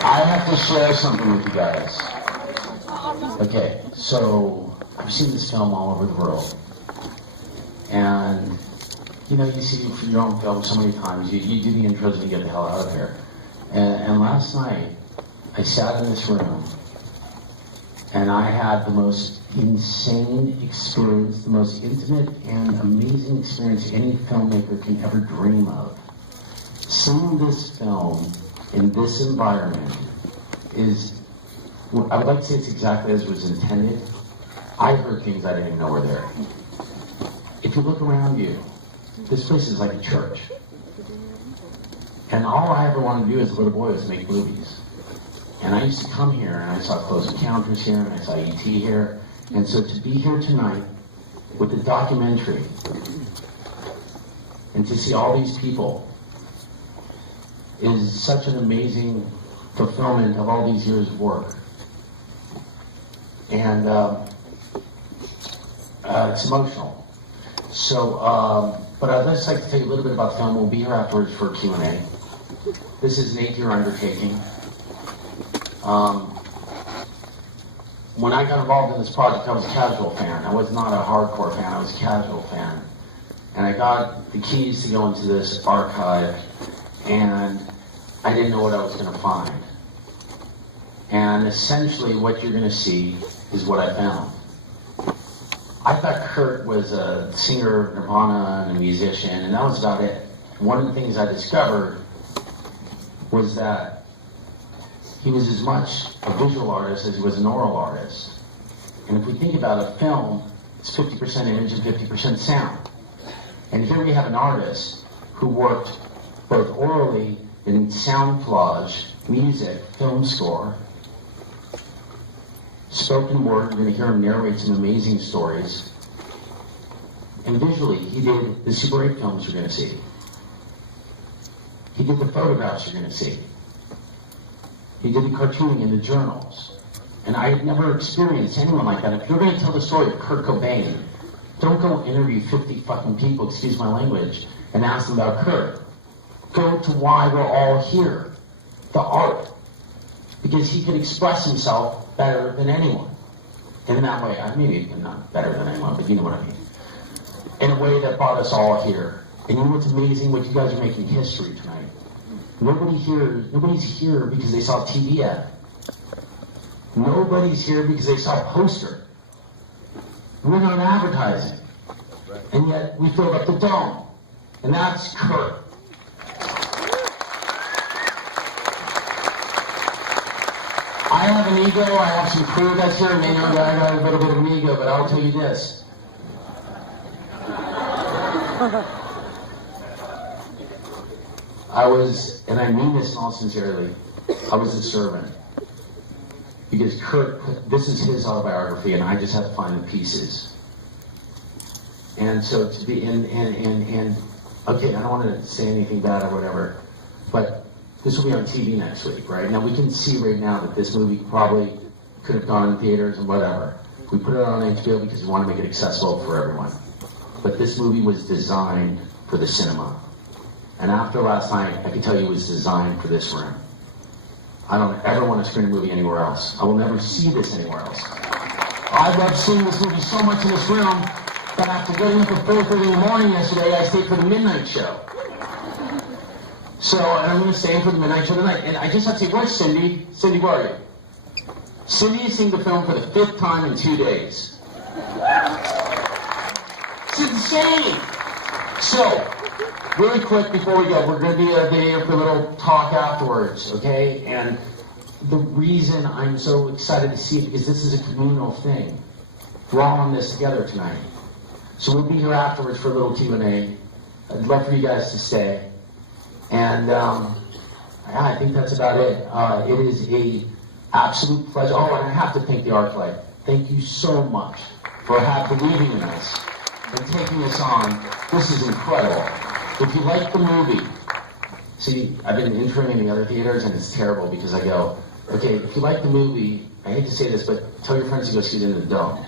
I have to share something with you guys. Okay, so I've seen this film all over the world. And, you know, you see your own film so many times. You do the intros and you get the hell out of here. And last night, I sat in this room and I had the most insane experience, the most intimate and amazing experience any filmmaker can ever dream of. Seeing this film in this environment is, I would like to say it's exactly as it was intended. I heard things I didn't even know were there. If you look around you, this place is like a church. And all I ever wanted to do as a little boy was make movies. And I used to come here and I saw Close Encounters here and I saw E.T. here. And so to be here tonight with the documentary and to see all these people is such an amazing fulfillment of all these years of work. And it's emotional. So, but I'd just like to tell you a little bit about the film. We'll be here afterwards for Q&A. This is an 8-year undertaking. When I got involved in this project, I was a casual fan. I was not a hardcore fan, I was a casual fan. And I got the keys to go into this archive, and I didn't know what I was going to find. And essentially what you're going to see is what I found. I thought Kurt was a singer of Nirvana and a musician, and that was about it. One of the things I discovered was that he was as much a visual artist as he was an oral artist. And if we think about a film, it's 50% image and 50% sound. And here we have an artist who worked both orally in sound collage, music, film score, spoken word. You're going to hear him narrate some amazing stories. And visually, he did the Super 8 films you're going to see. He did the photographs you're going to see. He did the cartooning in the journals. And I had never experienced anyone like that. If you're going to tell the story of Kurt Cobain, don't go interview 50 fucking people, excuse my language, and ask them about Kurt. Go to why we're all here. The art. Because he could express himself better than anyone. In that way, maybe not better than anyone, but you know what I mean. In a way that brought us all here. And you know what's amazing? What you guys are making history tonight. Nobody's here because they saw a TV ad. Nobody's here because they saw a poster. We're not advertising. And yet we filled up the dome. And that's Kurt. I have an ego, I have some crew that's here, and they know that I got a little bit of an ego, but I'll tell you this. I was, and I mean this in all sincerity, I was a servant. Because Kurt, this is his autobiography, and I just have to find the pieces. And so to be, okay, I don't want to say anything bad or whatever, but this will be on TV next week, right? Now we can see right now that this movie probably could have gone in theaters and whatever. We put it on HBO because we want to make it accessible for everyone. But this movie was designed for the cinema. And after last night, I can tell you it was designed for this room. I don't ever want to screen a movie anywhere else. I will never see this anywhere else. I loved seeing this movie so much in this room that after getting up at 4:30 in the morning yesterday, I stayed for the midnight show. So, and I'm going to stay for the midnight show tonight. And I just have to say, where's Cindy? Cindy, where are you? Cindy is seeing the film for the 5th time in 2 days. It's insane! So, really quick before we go, we're going to be a video for a little talk afterwards, okay? And the reason I'm so excited to see it, because this is a communal thing. We're all in this together tonight. So we'll be here afterwards for a little Q&A. I'd love for you guys to stay. And yeah, I think that's about it. It is a absolute pleasure. Oh, and I have to thank the Arclight. Thank you so much for believing in us and taking us on. This is incredible. If you like the movie, see, I've been introing in the other theaters, and it's terrible because I go, okay, if you like the movie, I hate to say this, but tell your friends to go see it in the Dome.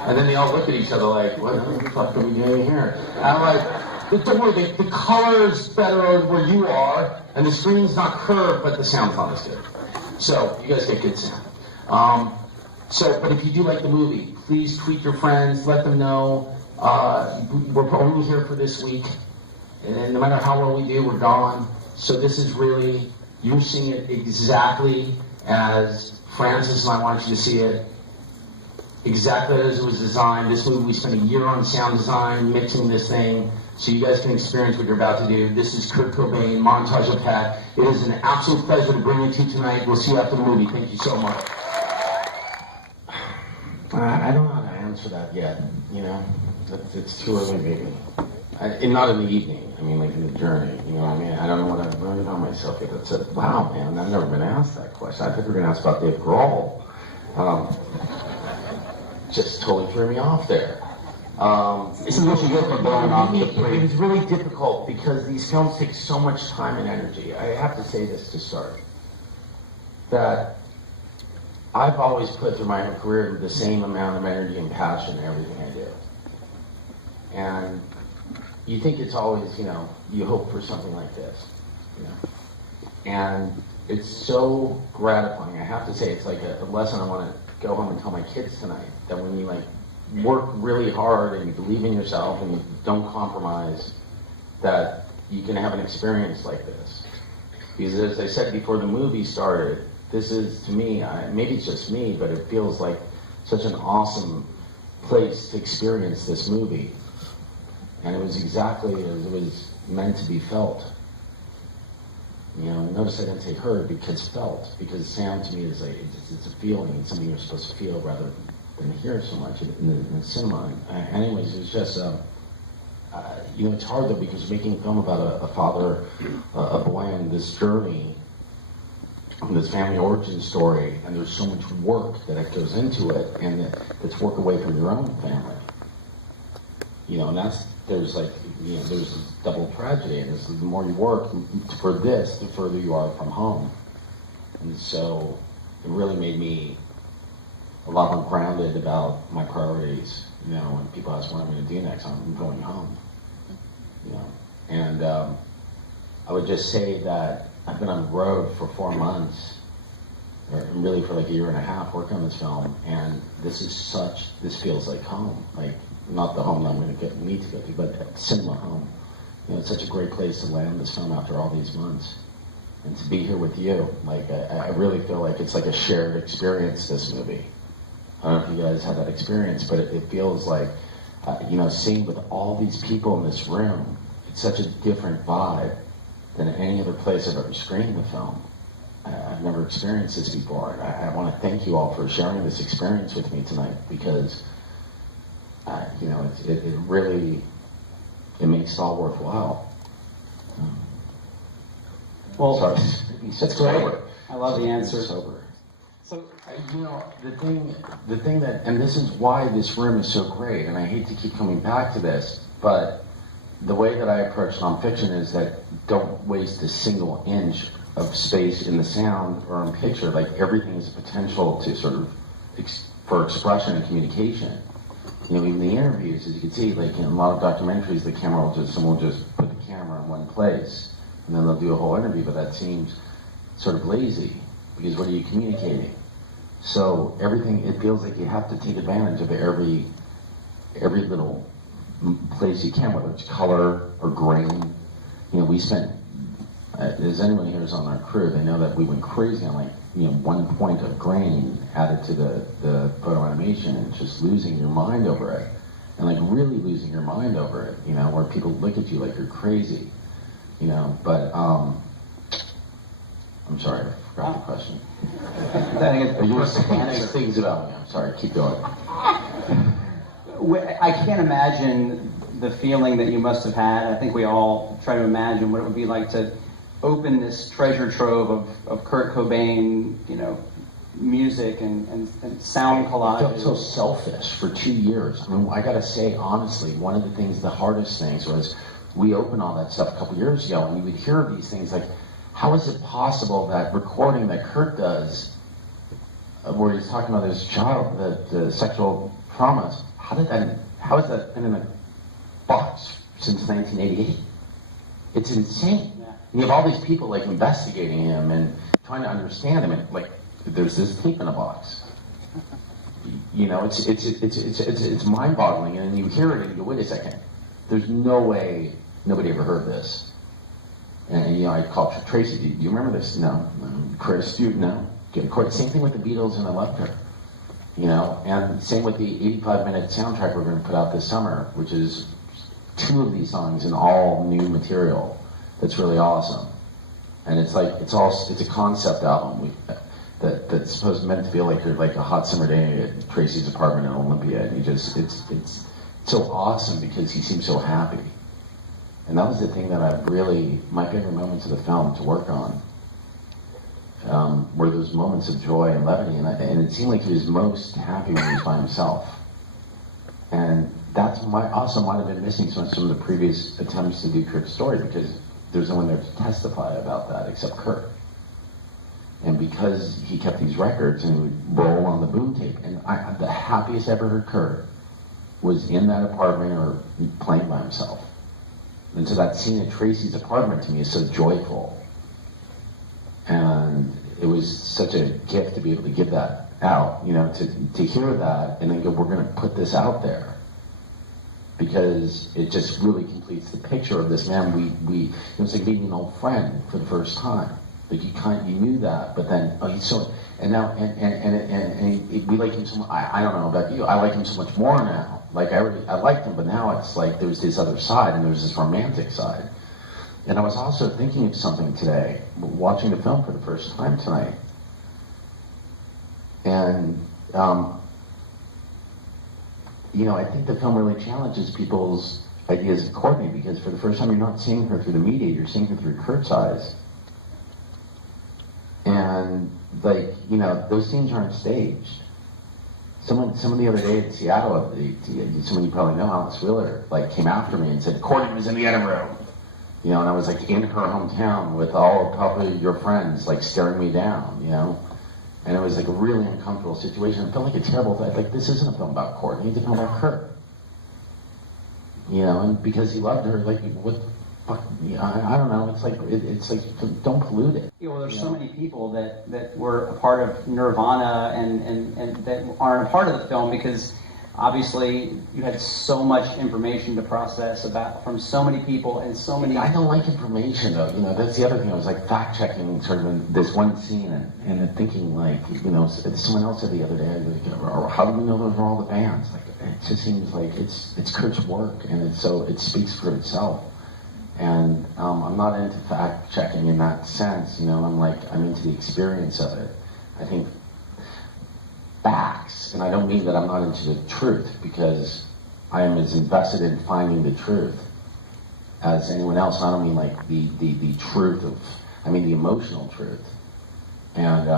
And then they all look at each other like, what the fuck are we doing here? And I'm like, Don't worry, the color's better where you are, and the screen's not curved, but the sound's not as good. So, you guys get good sound. But if you do like the movie, please tweet your friends, let them know. We're only here for this week, and no matter how well we do, we're gone. So this is really, you're seeing it exactly as Francis and I want you to see it. Exactly as it was designed. This movie, we spent a year on sound design, mixing this thing, so you guys can experience what you're about to do. This is Kurt Cobain, Montage of Heck. It is an absolute pleasure to bring you to tonight. We'll see you after the movie. Thank you so much. I don't know how to answer that yet, you know. It's too early, maybe. And not in the evening. I mean, like in the journey, you know what I mean? I don't know what I've learned about myself yet. It's a, wow, man, I've never been asked that question. I think we're going to ask about Dave Grohl. Just totally threw me off there. This is what you get for going off the plate. It was really difficult because these films take so much time and energy. I have to say this to start. That I've always put through my career the same amount of energy and passion in everything I do. And you think it's always, you know, you hope for something like this, you know. And it's so gratifying. I have to say, it's like a lesson I want to go home and tell my kids tonight, that when you like work really hard and you believe in yourself and you don't compromise, that you can have an experience like this. Because as I said before the movie started, this is, to me, maybe it's just me, but it feels like such an awesome place to experience this movie. And it was exactly as it was meant to be felt. You know, notice I didn't say heard, because felt, because sound to me is like, it's a feeling, it's something you're supposed to feel rather than hear so much in the cinema. Anyways, it was just, you know, it's hard though, because making a film about a father, a boy on this journey, this family origin story, and there's so much work that goes into it, and it's work away from your own family. You know, and there's like, you know, there's this double tragedy, and the more you work for this, the further you are from home. And so it really made me a lot more grounded about my priorities. You know, when people ask what I'm going to do next, I'm going home. You know, and I would just say that I've been on the road for 4 months, or really for like a year and a half working on this film, and this feels like home. Like, not the home that I'm going to need to go to, but cinema home. You know, it's such a great place to land this film after all these months. And to be here with you, like, I really feel like it's like a shared experience, this movie. I don't know if you guys had that experience, but it feels like, you know, seeing with all these people in this room, it's such a different vibe than any other place I've ever screened the film. I've never experienced this before. I want to thank you all for sharing this experience with me tonight, because you know, it really, it makes it all worthwhile. Well, sorry. That's great. I love the answer. Sober. So, you know, the thing that, and this is why this room is so great, and I hate to keep coming back to this, but the way that I approach nonfiction is that don't waste a single inch of space in the sound or in picture. Like, everything is a potential to sort of, for expression and communication. You know, even the interviews, as you can see, like in a lot of documentaries, the camera will just, someone will just put the camera in one place, and then they'll do a whole interview, but that seems sort of lazy, because what are you communicating? So everything, it feels like you have to take advantage of every little place you can, whether it's color or grain. You know, we spent, as anyone here is on our crew, they know that we went crazy on, like, you know, 1 point of grain added to the photo animation, and just losing your mind over it. And like really losing your mind over it, you know, where people look at you like you're crazy, you know, but, I'm sorry, I forgot the question. You were saying nice things about me. I'm sorry, keep going. I can't imagine the feeling that you must have had. I think we all try to imagine what it would be like to open this treasure trove of Kurt Cobain, you know, music and sound collages. I felt so selfish for 2 years. I mean, I gotta say, honestly, one of the things, the hardest things was, we opened all that stuff a couple years ago, and you would hear these things like, how is it possible that recording that Kurt does, where he's talking about his child, the sexual traumas, how is that been in a box since 1988. It's insane. Yeah. And you have all these people like investigating him and trying to understand him, and like there's this tape in a box. You know, it's mind-boggling, and you hear it and you go, wait a second, there's no way nobody ever heard this. And you know, I called Tracy, do you remember this? No. Chris, do you? No. Same thing with the Beatles and Electra. You know, and same with the 85-minute soundtrack we're going to put out this summer, which is 2 of these songs in all new material. That's really awesome. And it's like, it's a concept album that's supposed meant to feel like you're like a hot summer day at Tracy's apartment in Olympia, and it's so awesome because he seems so happy. And that was the thing that my favorite moments of the film to work on, were those moments of joy and levity, and it seemed like he was most happy when he was by himself. And that's also might have been missing some of the previous attempts to do Kurt's story, because there's no one there to testify about that except Kurt. And because he kept these records and he would roll on the boom tape, and the happiest I ever heard Kurt was in that apartment or playing by himself. And so that scene at Tracy's apartment to me is so joyful. And it was such a gift to be able to give that out, you know, to hear that and then go, we're going to put this out there. Because it just really completes the picture of this man. It was like meeting an old friend for the first time. Like you knew that, but then, he's so, and now, we like him so much. I don't know about you, I like him so much more now. Like I liked him, but now it's like there's this other side, and there's this romantic side. And I was also thinking of something today, watching the film for the first time tonight. And, you know, I think the film really challenges people's ideas of Courtney, because for the first time you're not seeing her through the media, you're seeing her through Kurt's eyes. And, like, you know, those scenes aren't staged. Someone the other day at Seattle, someone you probably know, Alice Wheeler, like, came after me and said, Courtney was in the edit room. You know, and I was, like, in her hometown with all of probably your friends, like, staring me down, you know? And it was, like, a really uncomfortable situation. It felt like a terrible thing. Like, this isn't a film about Courtney, it's a film about Kurt. You know, and because he loved her, like, what the fuck, I don't know, it's like, don't pollute it. You know, there's so many people that were a part of Nirvana and that aren't a part of the film, because obviously you had so much information to process from so many people and so many... I don't like information, though. You know, that's the other thing. I was like fact-checking sort of in this one scene and thinking, like, you know, someone else said the other day, like, how do we know those are all the bands? Like, it just seems like it's Kurt's work, and it speaks for itself. And I'm not into fact-checking in that sense, you know. I'm into the experience of it. I think facts, and I don't mean that I'm not into the truth, because I am as invested in finding the truth as anyone else. And I don't mean like the truth I mean the emotional truth. And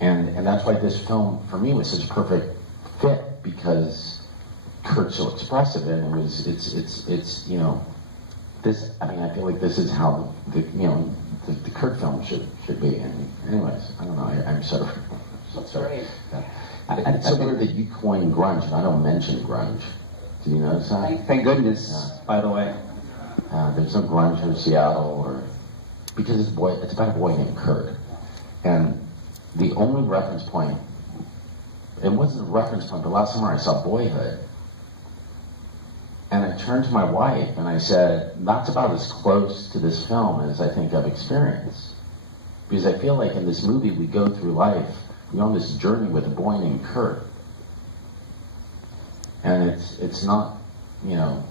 that's why this film for me was such a perfect fit, because Kurt's so expressive, and it's you know, this, I mean, I feel like this is how the Kurt film should be. And anyways, I don't know, I'm sort of... That's great. It's so weird that you coined grunge, and I don't mention grunge. Did you notice that? Thank goodness, by the way. There's no grunge in Seattle, because it's about a boy named Kurt. And the only reference point, it wasn't a reference point, but last summer I saw Boyhood. And I turned to my wife and I said, that's about as close to this film as I think I've experienced. Because I feel like in this movie we go through life, we go on this journey with a boy named Kurt. And it's not, you know,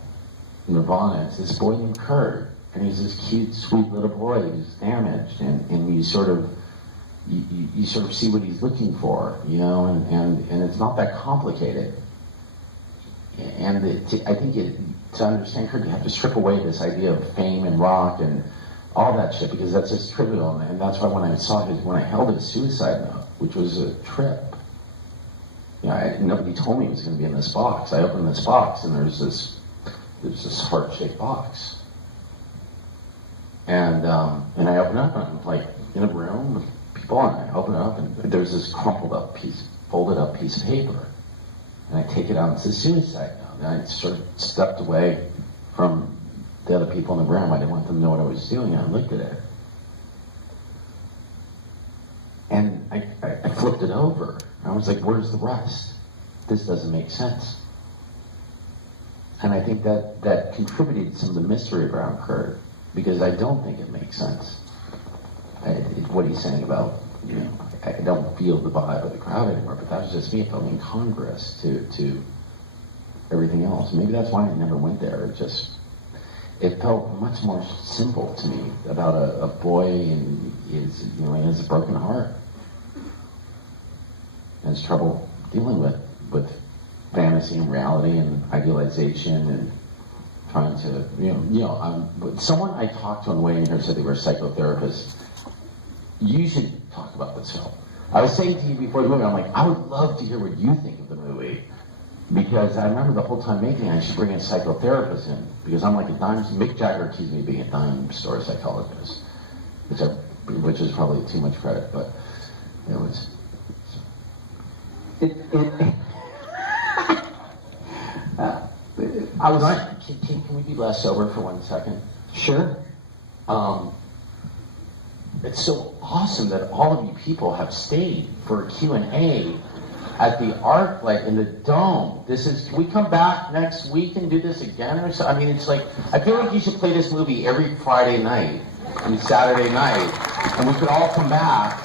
Nirvana, it's this boy named Kurt. And he's this cute, sweet little boy who's damaged, and you sort of see what he's looking for, you know, and it's not that complicated. And I think to understand Kurt, you have to strip away this idea of fame and rock and all that shit, because that's just trivial. And that's why when I held his suicide note, which was a trip, you know, nobody told me he was going to be in this box. I opened this box, and there's this heart-shaped box. And I open up, and I'm like in a room with people, and I open up, and there's this folded up piece of paper. And I take it out, and it's a suicide note. And I sort of stepped away from the other people in the room. I didn't want them to know what I was doing. I looked at it. And I flipped it over. I was like, where's the rest? This doesn't make sense. And I think that contributed to some of the mystery around Kurt, because I don't think it makes sense. What he's saying about, I don't feel the vibe of the crowd anymore, but that was just me. It felt incongruous to everything else. Maybe that's why I never went there. It felt much more simple to me about a boy and his broken heart and his trouble dealing with fantasy and reality and idealization and trying to, someone I talked to on the way in here said they were a psychotherapist. You should talk about this film. I was saying to you before the movie, I'm like, I would love to hear what you think of the movie, because I remember the whole time making it, I should bring a psychotherapist in, because I'm like Mick Jagger accused me of being a dime store psychologist, which is probably too much credit, but it was. Can we be less sober for 1 second? Sure. It's so awesome that all of you people have stayed for a Q&A at the Arclight in the Dome. Can we come back next week and do this again or so? I mean, it's like, I feel like you should play this movie every Friday night and Saturday night, and we could all come back.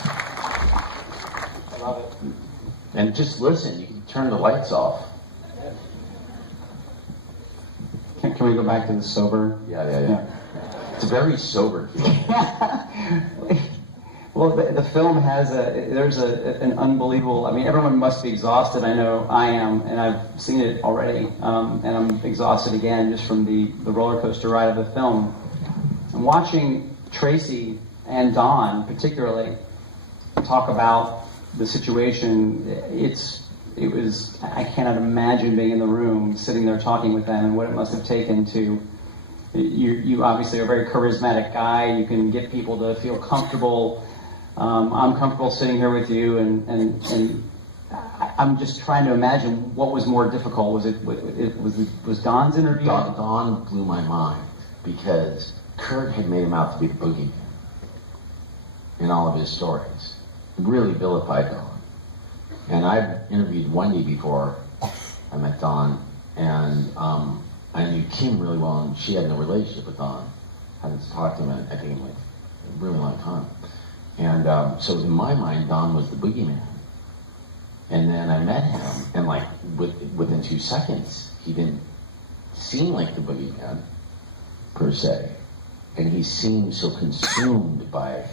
I love it. And just listen. You can turn the lights off. Can we go back to the sober? Yeah. It's a very sober film. Well, the film has an unbelievable, I mean, everyone must be exhausted. I know I am, and I've seen it already, and I'm exhausted again just from the roller coaster ride of the film. And watching Tracy and Don particularly talk about the situation, I cannot imagine being in the room, sitting there talking with them, and what it must have taken to. You obviously are a very charismatic guy. You can get people to feel comfortable. I'm comfortable sitting here with you, and I'm just trying to imagine what was more difficult. Was Don's interview? Don blew my mind, because Kurt had made him out to be the boogeyman in all of his stories. Really vilified Don. And I've interviewed Wendy before I met Don, and I knew Kim really well, and she had no relationship with Don. I hadn't talked to him, I think, in like a really long time. And so in my mind, Don was the boogeyman. And then I met him, and like within 2 seconds, he didn't seem like the boogeyman, per se. And he seemed so consumed by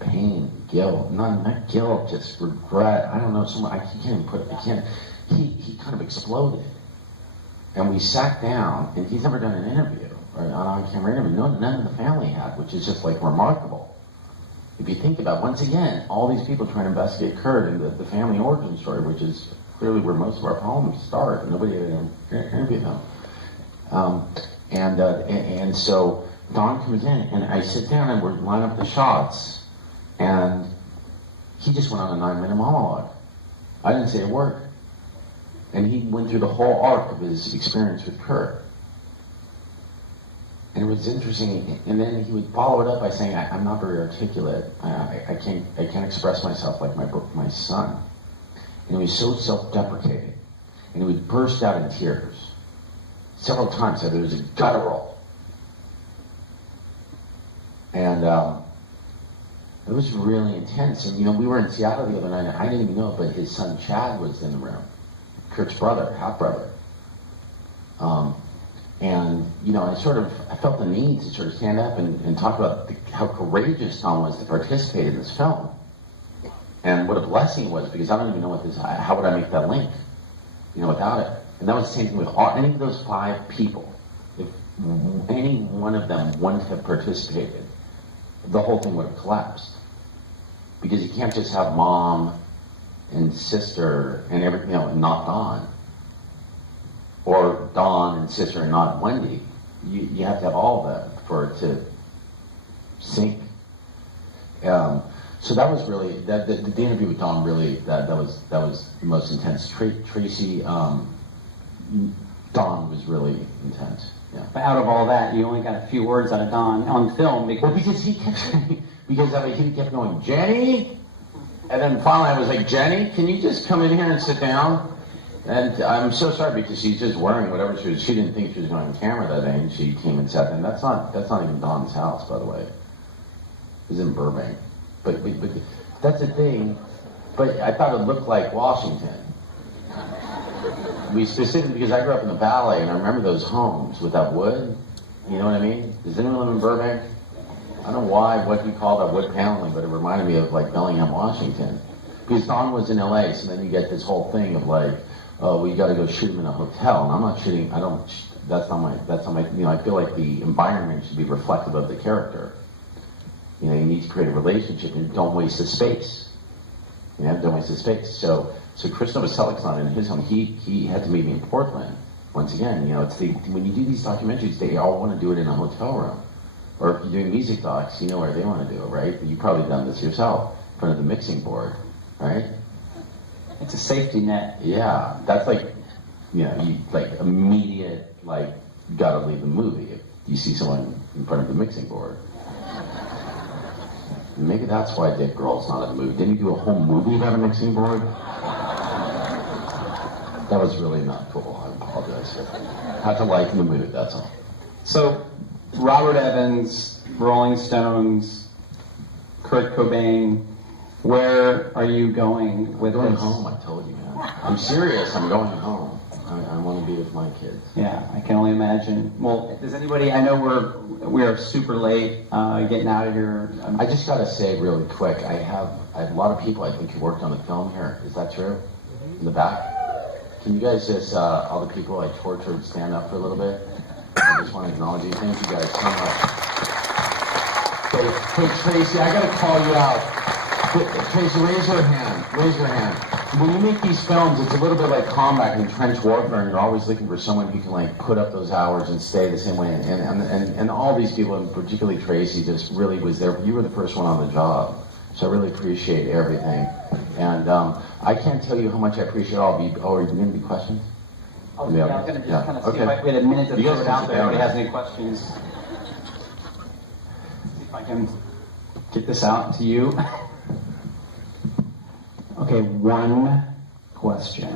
pain, guilt, not guilt, just regret. I don't know, I can't even put it, he kind of exploded. And we sat down, and he's never done an interview, or an on-camera interview. None of the family had, which is just like remarkable. If you think about, once again, all these people trying to investigate Kurt and the family origin story, which is clearly where most of our problems start, and nobody interviewed them. And so Don comes in, and I sit down, and we're lining up the shots, and he just went on a 9-minute monologue. I didn't say a word. And he went through the whole arc of his experience with Kurt. And it was interesting, and then he would follow it up by saying, I'm not very articulate. I can't express myself like my son. And he was so self-deprecating. And he would burst out in tears. Several times, so there was a guttural. And it was really intense. And we were in Seattle the other night, and I didn't even know it, but his son Chad was in the room. Kurt's brother, half-brother. And I felt the need to sort of stand up and talk about how courageous Tom was to participate in this film. And what a blessing it was, because I don't even know how would I make that link, without it. And that was the same thing with any of those 5 people. If any one of them wouldn't have participated, the whole thing would have collapsed. Because you can't just have mom and sister and everything, and not Don. Or Don and sister and not Wendy. You have to have all of them for it to sink. So that was really, the interview with Don really, that was the most intense. Tracy, Dawn was really intense. Yeah. But out of all that, you only got a few words out of Don on film Well, because he kept he kept going, Jenny, and then finally I was like, Jenny, can you just come in here and sit down? And I'm so sorry because she's just wearing whatever she was. She didn't think she was going on camera that day, and she came and sat. And that's not even Dawn's house, by the way. It's in Burbank, but that's the thing. But I thought it looked like Washington. We specifically, because I grew up in the Valley, and I remember those homes with that wood. You know what I mean? Does anyone live in Burbank? I don't know what you call that wood paneling, but it reminded me of like Bellingham, Washington. Because Dawn was in LA, so then you get this whole thing of like, oh, we got to go shoot him in a hotel. And I'm not shooting. That's not my. You know, I feel like the environment should be reflective of the character. You know, you need to create a relationship and don't waste the space. You know, don't waste the space. So Chris Novoselic's not in his home. He had to meet me in Portland. Once again, you know, when you do these documentaries, they all want to do it in a hotel room. Or if you're doing music docs, you know where they want to do it, right? You've probably done this yourself, in front of the mixing board, right? It's a safety net. Yeah, that's like, you know, you like immediate, like, gotta leave the movie if you see someone in front of the mixing board. Maybe that's why Dick Grohl's not in the movie. Didn't he do a whole movie about a mixing board? That was really not cool. I apologize. Had to lighten the mood, that's all. So, Robert Evans, Rolling Stones, Kurt Cobain, where are you going with Going this? home, I told you, man. I'm serious. I'm going home. I want to be with my kids. Yeah, I can only imagine. Well, does anybody? I know we are super late getting out of here. I just gotta say really quick. I have a lot of people I think who worked on the film here. Is that true? In the back. Can you guys just all the people I tortured stand up for a little bit? I just want to acknowledge you. Thank you guys so much. Hey Tracy, I gotta call you out. Tracy, raise your hand. Raise your hand. When you make these films, it's a little bit like combat and trench warfare, and you're always looking for someone who can like put up those hours and stay the same way. And all these people, and particularly Tracy, just really was there. You were the first one on the job, so I really appreciate everything. And I can't tell you how much I appreciate all of you. Oh, are you going to be questions? Oh, yeah, I was going to just kind of see if we had a minute to throw it out there. If anybody has any questions, see if I can get this out to you. Okay, one question.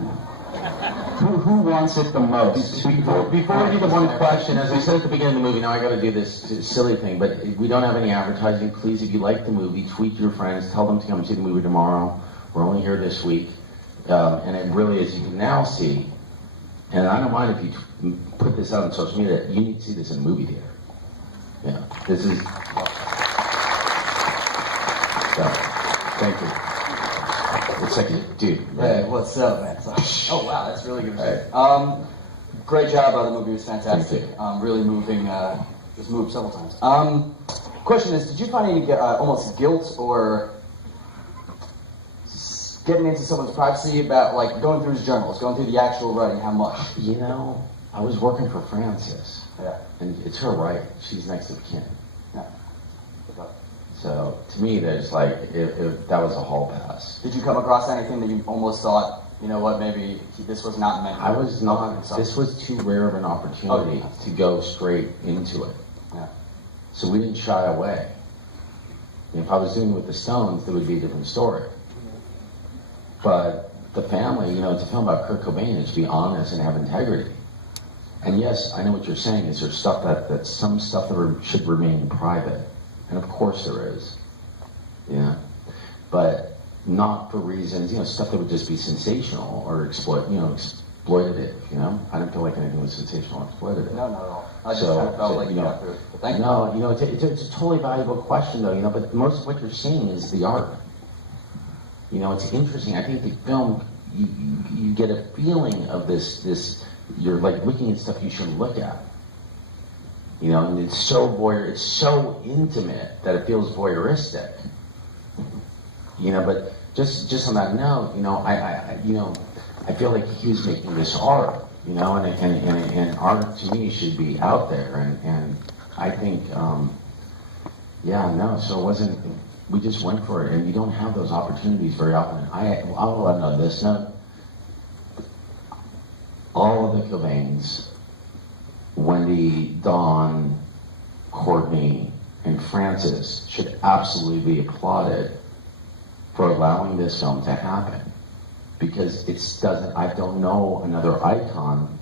Who wants it the most? Before we do the one question, as I said at the beginning of the movie, now I got to do this silly thing, but we don't have any advertising. Please, if you like the movie, tweet your friends, tell them to come see the movie tomorrow. We're only here this week, and it really, as you can now see, and I don't mind if you put this out on social media, you need to see this in a movie theater. Yeah, this is. So, thank you. It's like, dude. Hey, what's up, man? Oh, wow, that's really good. Right. Great job, the movie was fantastic. Really moving, just moved several times. Question is, did you find any almost guilt or getting into someone's privacy about, like, going through his journals, going through the actual writing, how much? You know, I was working for Frances. Yeah. And it's her right. She's next of kin. Yeah. So, to me, there's like, that was a hall pass. Did you come across anything that you almost thought, you know what, maybe this was not meant for this was too rare of an opportunity to go straight into it. Yeah. So we didn't shy away. If I was doing it with the Stones, there would be a different story. But the family, you know, it's a film about Kurt Cobain, and to be honest and have integrity. And yes, I know what you're saying, is there's stuff that's some stuff that should remain private. And of course there is, yeah, but not for reasons, you know, stuff that would just be sensational or exploitative, you know? I didn't feel like anything was sensational or exploitative. No, not at all. I just kind of felt like you got through it. Thank you. No, you know, it's a totally valuable question though, you know, but most of what you're seeing is the art. You know, it's interesting. I think the film, you get a feeling of this, you're like looking at stuff you shouldn't look at. You know, and it's so intimate that it feels voyeuristic. You know, but just on that note, you know, I feel like he was making this art, you know, and art to me should be out there, and I think, so it wasn't. We just went for it, and you don't have those opportunities very often. I'll end on this note. all of the Cobains, Wendy, Dawn, Courtney, and Francis, should absolutely be applauded for allowing this film to happen. Because I don't know another icon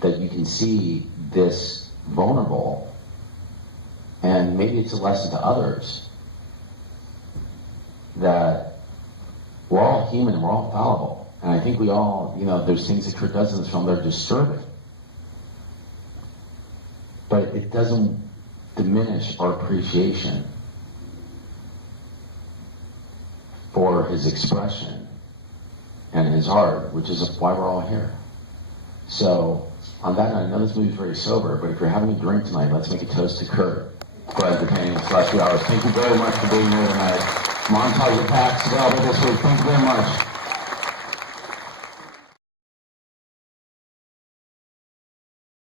that you can see this vulnerable, and maybe it's a lesson to others that we're all human, we're all fallible, and I think we all, there's things that Kurt does in this film that are disturbing, but it doesn't diminish our appreciation for his expression and his art, which is why we're all here. So, on that note, I know this movie's very sober, but if you're having a drink tonight, let's make a toast to Kurt for entertaining us the last few hours. Thank you very much for being here tonight. Montage of Hacks available this week. Thank you very much.